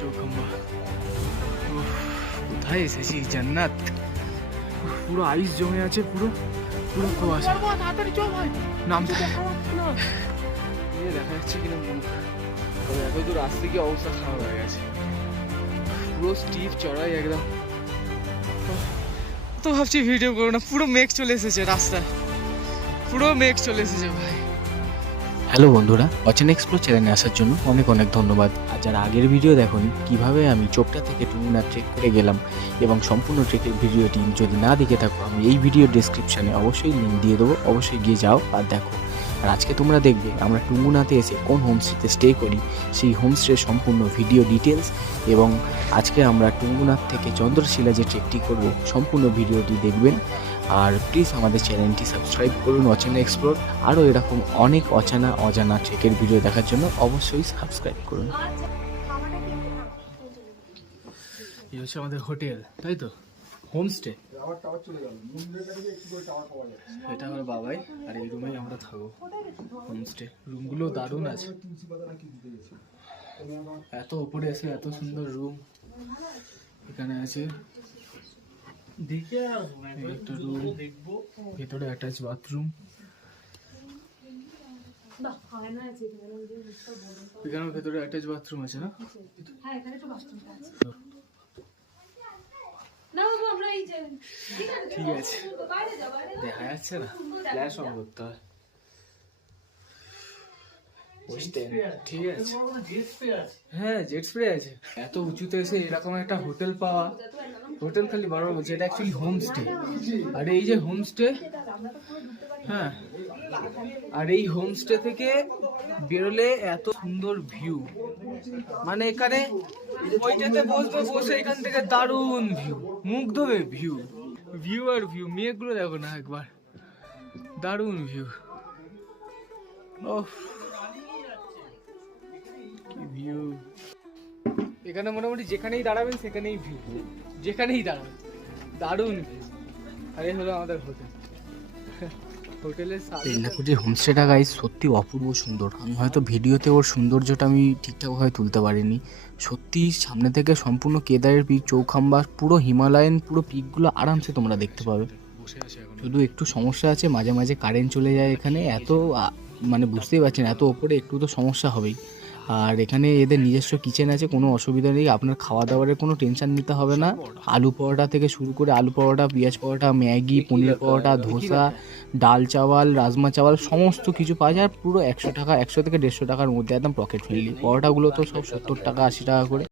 চৌখাম্বা কোথায় এসেছি? জান্নাত। পুরো আইস জমে আছে, পুরো পুরো কুয়াশা। নামতে দেখা যাচ্ছে কিনা মুখ, তবে এত দূর আসতে গিয়ে অবস্থা খারাপ হয়ে গেছে। পুরো স্টিপ চড়াই একদম। তো ভাবছি ভিডিও করো না, পুরো মেঘ চলে এসেছে রাস্তায়, পুরো মেঘ চলে এসেছে ভাই। হ্যালো বন্ধুরা, অচেনা এক্সপ্লোর চ্যানেলে আসার জন্য অনেক অনেক ধন্যবাদ। আর যারা আগের ভিডিও দেখোনি কিভাবে আমি চোপটা থেকে টুমুনা ট্রেক করে গেলাম এবং সম্পূর্ণ ট্রেকের ভিডিওটি যদি না দেখে থাকো, আমি এই ভিডিওর ডেসক্রিপশানে অবশ্যই লিঙ্ক দিয়ে দেবো, অবশ্যই গিয়ে যাও আর দেখো। আর আজকে তোমরা দেখবে আমরা টুমুনাতে এসে কোন হোমস্টেতে স্টে করি, সেই হোমস্টের সম্পূর্ণ ভিডিও ডিটেলস, এবং আজকে আমরা টুমুনার থেকে চন্দ্রশিলা যে ট্রেকটি করব সম্পূর্ণ ভিডিওটি দেখবেন। আর প্লিজ আমাদের চ্যানেলটি সাবস্ক্রাইব করুন অচেনা এক্সপ্লোর। আরও এরকম অনেক অজানা ট্রেকের ভিডিও দেখার জন্য অবশ্যই সাবস্ক্রাইব করুন। এই হচ্ছে আমাদের হোটেল, তাই তো, হোমস্টে। এটা আমার বাবাই, আর এই রুমেই আমরা থাকবো। হোমস্টে রুমগুলো দারুণ আছে, এত উপরে আছে, এত সুন্দর রুম। এখানে আছে একটা রুম, ভেতরে অ্যাটাচ বাথরুম। এখানে ভেতরে অ্যাটাচ বাথরুম আছে না? ঠিক আছে, দেখা যাচ্ছে না, ফ্ল্যাশ অন করতে হয়। ঠিক আছে, হ্যাঁ জেট স্প্রে আছে। এত উঁচুতে এসে এরকম একটা হোটেল পাওয়া, হোটেল খালি বারবার বলছে, এটা অ্যাকচুয়ালি হোমস্টে। আর এই যে হোমস্টে, হ্যাঁ, আর এই হোমস্টে থেকে বেরোলে এত সুন্দর ভিউ, মানে এখানে ওইটাতে বসবো, বসে এখান থেকে দারুণ ভিউ, মুগ্ধ হয়ে ভিউ, ভিউ আর ভিউ। মেঘগুলো দেখো না একবার, দারুণ ভিউ। ওহ কি ভিউ! এখানে মোটামুটি যেখানেই দাঁড়াবেন সেখানেই ভিউ, যেখানেই দাঁড়াবেন দারুণ ভিউ। আর এই হলো আমাদের হোটেল। হোটেলের হোমস্টেটা গাইস সত্যি অপূর্ব সুন্দর। আমি হয়তো ভিডিওতে ওর সৌন্দর্যটা আমি ঠিকঠাকভাবে তুলতে পারিনি। সত্যি সামনে থেকে সম্পূর্ণ কেদারের পিক, চৌখাম্বা, পুরো হিমালয়ান পুরো পিকগুলো আরামসে তোমরা দেখতে পাবে। শুধু একটু সমস্যা আছে, মাঝে মাঝে কারেন্ট চলে যায় এখানে, এত মানে বুঝতেই পারছেন, এত ওপরে একটু তো সমস্যা হবেই। আর এখানে এদের নিজস্ব কিচেন আছে, কোনো অসুবিধা নেই, আপনার খাওয়া দাওয়ারের কোনো টেনশন নিতে হবে না। আলু পরোটা থেকে শুরু করে আলু পরোটা, পেঁয়াজ পরোটা, ম্যাগি, পনির পরোটা, ধোসা, ডাল চাওয়াল, রাজমা চাওয়াল সমস্ত কিছু পাওয়া যায়। পুরো 100 টাকা, 100 থেকে 150 টাকার মধ্যে, একদম পকেট ফ্রেন্ডলি। পরোটাগুলো তো সব 70 টাকা 80 টাকা করে।